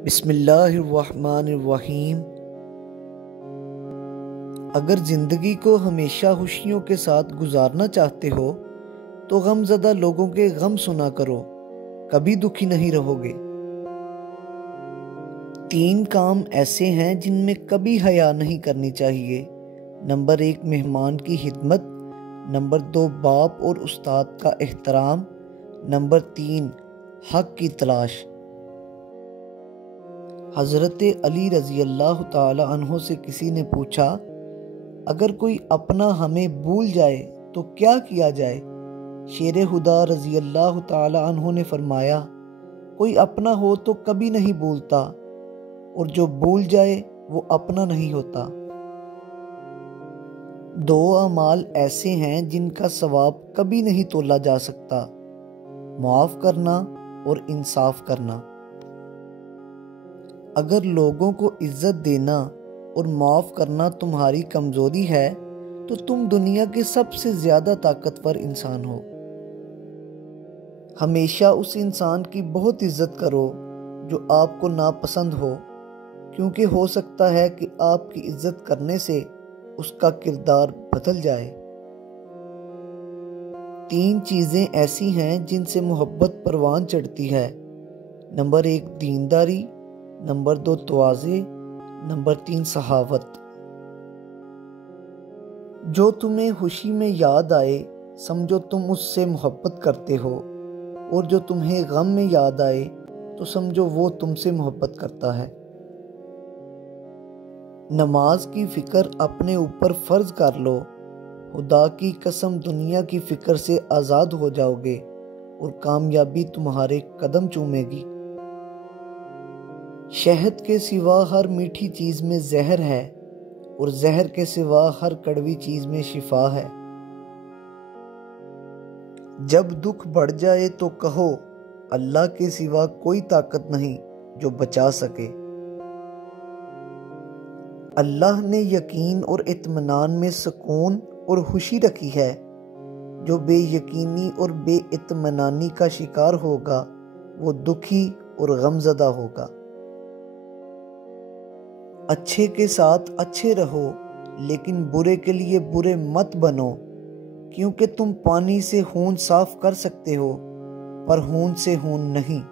بسم اللہ الرحمن الرحیم۔ اگر زندگی کو ہمیشہ خوشیوں کے ساتھ گزارنا چاہتے ہو تو غم زدہ لوگوں کے غم سنا کرو، کبھی دکھی نہیں رہو گے۔ 3 کام ایسے ہیں جن میں کبھی حیا نہیں کرنی چاہیے۔ نمبر 1 مہمان کی خدمت، نمبر 2 باپ اور استاد کا احترام، نمبر 3 حق کی تلاش۔ حضرت علی رضی اللہ تعالی عنہ سے کسی نے پوچھا، اگر کوئی اپنا ہمیں بھول جائے تو کیا کیا جائے؟ شیر خدا رضی اللہ تعالی عنہ نے فرمایا، کوئی اپنا ہو تو کبھی نہیں بھولتا، اور جو بھول جائے وہ اپنا نہیں ہوتا۔ 2 اعمال ایسے ہیں جن کا ثواب کبھی نہیں تولا جا سکتا، معاف کرنا اور انصاف کرنا۔ اگر لوگوں کو عزت دینا اور معاف کرنا تمہاری کمزوری ہے تو تم دنیا کے سب سے زیادہ طاقتور انسان ہو۔ ہمیشہ اس انسان کی بہت عزت کرو جو آپ کو ناپسند ہو، کیونکہ ہو سکتا ہے کہ آپ کی عزت کرنے سے اس کا کردار بدل جائے۔ 3 چیزیں ایسی ہیں جن سے محبت پروان چڑھتی ہے۔ نمبر 1 دینداری، نمبر 2 تواضع، نمبر 3 سخاوت۔ جو تمہیں خوشی میں یاد آئے سمجھو تم اس سے محبت کرتے ہو، اور جو تمہیں غم میں یاد آئے تو سمجھو وہ تم سے محبت کرتا ہے۔ نماز کی فکر اپنے اوپر فرض کر لو، خدا کی قسم دنیا کی فکر سے آزاد ہو جاؤ گے اور کامیابی تمہارے قدم چومے گی۔ شہد کے سوا ہر میٹھی چیز میں زہر ہے، اور زہر کے سوا ہر کڑوی چیز میں شفا ہے۔ جب دکھ بڑھ جائے تو کہو، اللہ کے سوا کوئی طاقت نہیں جو بچا سکے۔ اللہ نے یقین اور اطمینان میں سکون اور خوشی رکھی ہے۔ جو بے یقینی اور بے اطمینانی کا شکار ہوگا وہ دکھی اور غمزدہ ہوگا۔ اچھے کے ساتھ اچھے رہو، لیکن برے کے لیے برے مت بنو، کیونکہ تم پانی سے خون صاف کر سکتے ہو پر خون سے خون نہیں۔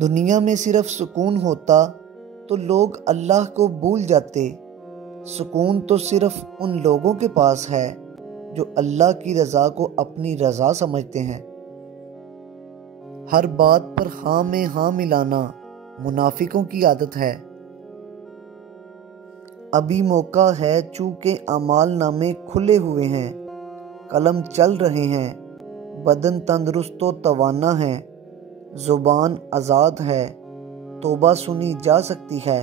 دنیا میں صرف سکون ہوتا تو لوگ اللہ کو بھول جاتے۔ سکون تو صرف ان لوگوں کے پاس ہے جو اللہ کی رضا کو اپنی رضا سمجھتے ہیں۔ ہر بات پر ہاں میں ہاں ملانا منافقوں کی عادت ہے۔ ابھی موقع ہے چونکہ اعمال نامے کھلے ہوئے ہیں، قلم چل رہے ہیں، بدن تندرست و توانا ہے، زبان آزاد ہے، توبہ سنی جا سکتی ہے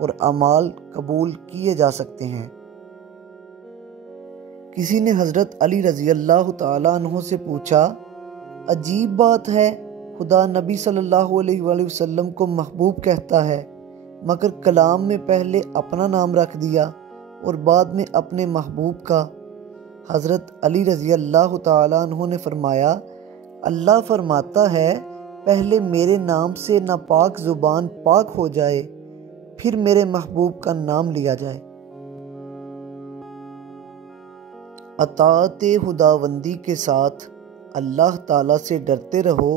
اور اعمال قبول کیے جا سکتے ہیں۔ کسی نے حضرت علی رضی اللہ تعالیٰ عنہ سے پوچھا، عجیب بات ہے، خدا نبی صلی اللہ علیہ وآلہ وسلم کو محبوب کہتا ہے مگر کلام میں پہلے اپنا نام رکھ دیا اور بعد میں اپنے محبوب کا۔ حضرت علی رضی اللہ تعالیٰ عنہ نے فرمایا، اللہ فرماتا ہے پہلے میرے نام سے ناپاک زبان پاک ہو جائے، پھر میرے محبوب کا نام لیا جائے۔ اطاعت خداوندی کے ساتھ اللہ تعالیٰ سے ڈرتے رہو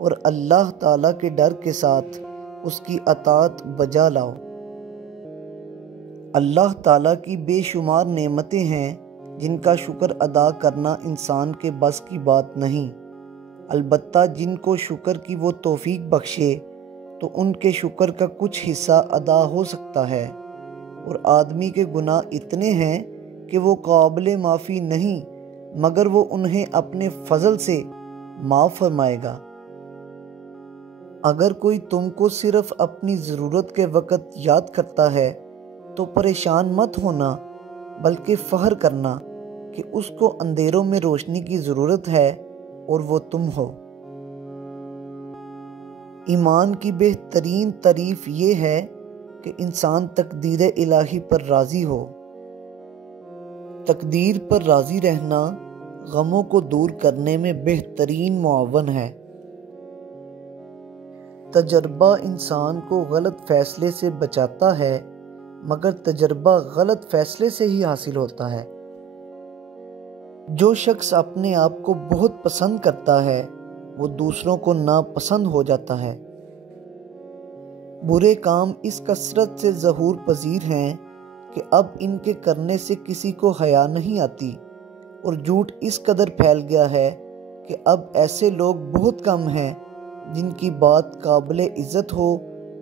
اور اللہ تعالیٰ کے ڈر کے ساتھ اس کی اطاعت بجا لاؤ۔ اللہ تعالیٰ کی بے شمار نعمتیں ہیں جن کا شکر ادا کرنا انسان کے بس کی بات نہیں، البتہ جن کو شکر کی وہ توفیق بخشے تو ان کے شکر کا کچھ حصہ ادا ہو سکتا ہے، اور آدمی کے گناہ اتنے ہیں کہ وہ قابل معافی نہیں مگر وہ انہیں اپنے فضل سے معاف فرمائے گا۔ اگر کوئی تم کو صرف اپنی ضرورت کے وقت یاد کرتا ہے تو پریشان مت ہونا، بلکہ فخر کرنا کہ اس کو اندھیروں میں روشنی کی ضرورت ہے اور وہ تم ہو۔ ایمان کی بہترین تعریف یہ ہے کہ انسان تقدیر الہی پر راضی ہو۔ تقدیر پر راضی رہنا غموں کو دور کرنے میں بہترین معاون ہے۔ تجربہ انسان کو غلط فیصلے سے بچاتا ہے، مگر تجربہ غلط فیصلے سے ہی حاصل ہوتا ہے۔ جو شخص اپنے آپ کو بہت پسند کرتا ہے وہ دوسروں کو ناپسند ہو جاتا ہے۔ برے کام اس کثرت سے ظہور پذیر ہیں کہ اب ان کے کرنے سے کسی کو حیا نہیں آتی، اور جھوٹ اس قدر پھیل گیا ہے کہ اب ایسے لوگ بہت کم ہیں جن کی بات قابل عزت ہو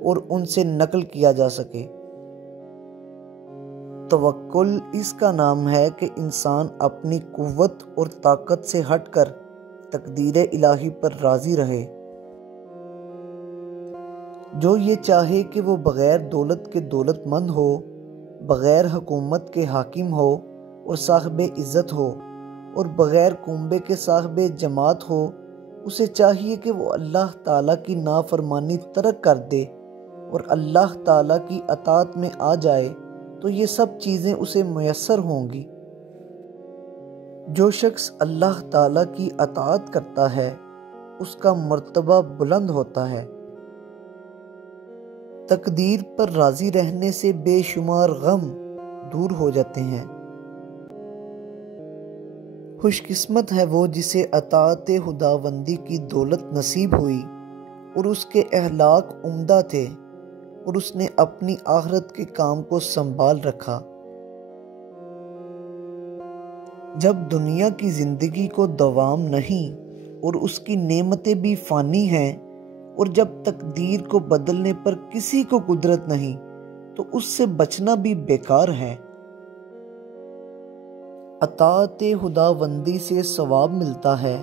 اور ان سے نقل کیا جا سکے۔ توکل اس کا نام ہے کہ انسان اپنی قوت اور طاقت سے ہٹ کر تقدیر الہی پر راضی رہے۔ جو یہ چاہے کہ وہ بغیر دولت کے دولت مند ہو، بغیر حکومت کے حاکم ہو اور صاحب عزت ہو، اور بغیر کنبے کے صاحب جماعت ہو، اسے چاہیے کہ وہ اللہ تعالیٰ کی نافرمانی ترک کر دے اور اللہ تعالیٰ کی اطاعت میں آ جائے، تو یہ سب چیزیں اسے میسر ہوں گی۔ جو شخص اللہ تعالیٰ کی اطاعت کرتا ہے اس کا مرتبہ بلند ہوتا ہے۔ تقدیر پر راضی رہنے سے بے شمار غم دور ہو جاتے ہیں۔ خوش قسمت ہے وہ جسے اطاعت خداوندی کی دولت نصیب ہوئی اور اس کے اخلاق عمدہ تھے اور اس نے اپنی آخرت کے کام کو سنبھال رکھا۔ جب دنیا کی زندگی کو دوام نہیں اور اس کی نعمتیں بھی فانی ہیں، اور جب تقدیر کو بدلنے پر کسی کو قدرت نہیں، تو اس سے بچنا بھی بیکار ہے۔ اطاعت خداوندی سے ثواب ملتا ہے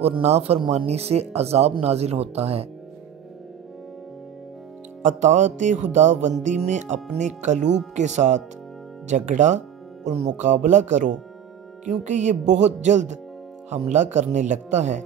اور نافرمانی سے عذاب نازل ہوتا ہے۔ اطاعت خداوندی میں اپنے قلوب کے ساتھ جھگڑا اور مقابلہ کرو، کیونکہ یہ بہت جلد حملہ کرنے لگتا ہے۔